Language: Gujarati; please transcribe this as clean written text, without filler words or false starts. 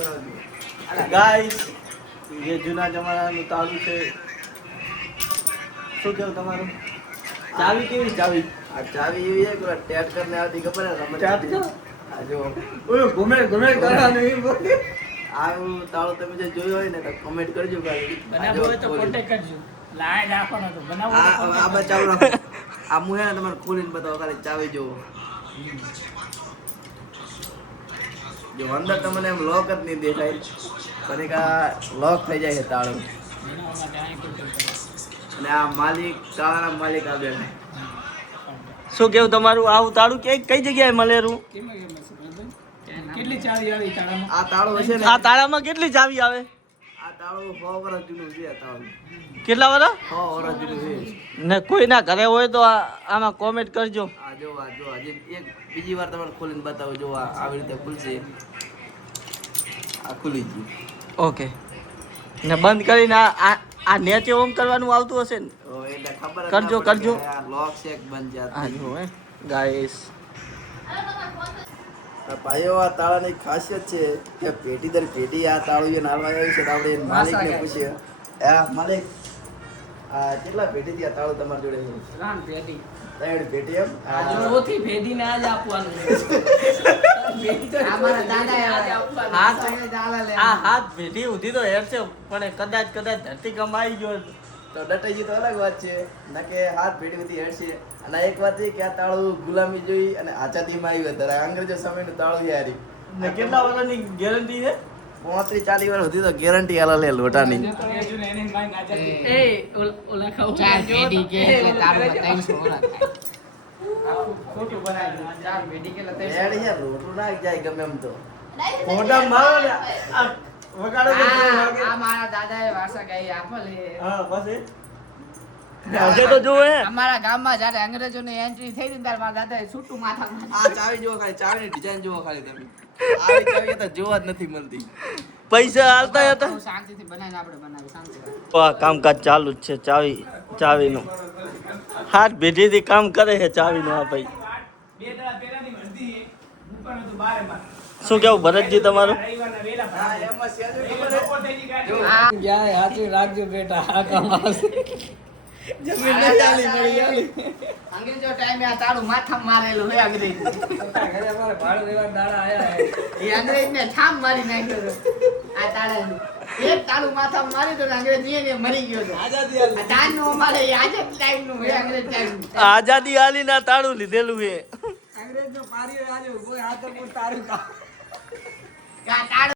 બનાવજો ગાઈસ ये જૂના જમાનાનું તાળું છે શું કેવું તમારું ચાવી કેવી ચાવી આ ચાવી એવી છે કે ટેટ કરને આવતી ખબર હે રમત ટેટ કર આ જો ઓલો ઘુમે કરવાનું એ બોલે આવું તાળું તમે જે જોયું હોય ને તો કમેન્ટ કરજો ખાલી બનાવવું હોય તો કોન્ટેક્ટ કરજો લાય રાખવાનો તો બનાવવું હોય તો આ બચાવ રાખો આ હું હે ને તમારે ખોલીને બતાવો ખાલી ચાવી જોવો જો અંદર તમને એમ લોક જ નહીં દેખાય પણ એક આ લોક થઈ જાય છે તાળું બનાવવા માટે આ કોન્ટેક્ટ અને આ માલિક તાળાના માલિક આ બેન શું કેવું તમારું આવું તાળું કઈ જગ્યાએ મળેલું કેમ છે કેટલી ચાવી આવી તાળામાં આ તાળું હશે ને આ તાળામાં કેટલી ચાવી આવે આ તાળું 100 વર્ષ જૂનું છે આ તાળું કેટલા વાળા 100 વર્ષ જૂનું છે ને કોઈના ઘરે હોય તો આમાં કોમેન્ટ કરજો આ જો હજી એક બીજી વાર તમારે ખોલીને બતાવો જો આ આવી રીતે ખુલશે આ ખુલી ગયું ઓકે ને બંધ કરીને આ નેચે ઓમ કરવાનું આવતું હશે ને તો એટલે ખબર જ કરજો, ના પડે કરજો. કે આ લોક શેક બંધ આ જાત જો હે ગાઈસ ભાઈઓ આ તાળાની ખાસિયત છે કે પેટી દર પેટી આ તાળું એ નાલવા આવી છે તો આપણે માલિકને પૂછીએ આ માલિક આ કેટલા પેટીથી આ તાળું તમારી જોડે છે ત્રણ પેટી 3 પેટી એમ આ ચોથી પેઢીને આજ આપવાનું છે પેઢી તો અમારા દાદાએ આજ આપવાનું હાથ ચાલે આ હાથ ભેટી ઉધી તો હેર છે પણ કદાચ ધરતી કમાઈ ગયો તો ડટાઈ તો અલગ વાત છે ના કે હાથ પેટી બધી હેડ છે અને એક વાત એ કે આ તાળું ગુલામી જોઈ અને આઝાદીમાં આવ્યું ત્યારે અંગ્રેજો સમયનું તાળું યારી ને કેટલા વર્ષની ગેરંટી છે 35-40 વર્ષ સુધી તો ગેરંટી આલા લે લોટાની એ ઓલા ખાવ ચાર પેઢી કે એટલે તારું 300 ઓલા થાય ખોટું બનાવ્યું ચાર પેઢી કે હેડ યાર લોટું ના જાય ગમે એમ તો ફોટા મારો ને આ વગાડો તો કેવું લાગે. આ મારા દાદાએ વારસા ગાઈ આપેલી હા પછી આજે તો જો હે અમારા ગામમાં જ્યારે અંગ્રેજોની એન્ટ્રી થઈ હતી ત્યારે મારા દાદાએ છૂટું માથામાં આ ચાવી જુઓ ખાલી ચાવીની ડિઝાઇન જુઓ ખાલી તમે આવી ચાવી તો જોવા જ નથી મળતી પૈસા હાલતા હતા બહુ શાંતિથી બનાવીને આપણે બનાવી શાંતિથી આ કામકાજ ચાલુ જ છે ચાવીનું હાથ ભેટીથી કામ કરે છે ચાવીનું આ ભાઈ બે દાડા પહેલાની ભરતી મૂકવાનું હતું બારે બાર શું કેવું ભરતજી તમારું રવિવારના વેલા હા એમાં સેજ ખબર છે? જો ક્યાંય હાચું રાખજો બેટા આ કામ આવશે જમીન ન ચાલી મળી આલી અંગ્રેજો ટાઈમે આ તાળું માથામાં મારેલું હે અંગ્રેજ ઘરે અમારે ભાડું દેવા દાડા આયા એ અંગ્રેજને ઠામ મારી નાખ્યો હતો આ તાળાનું એક તાળું માથામાં મારી તો અંગ્રેજ ને મરી ગયો હતો આઝાદી આલી આ તાળનું અમારે આજે ટાઈમનું હે અંગ્રેજ ટાઈમનું આઝાદી આલીના તાળું લીધેલું છે અંગ્રેજનો પાર્યો આજે ઉભો હાથ પર તારું કામ કે આ તાળું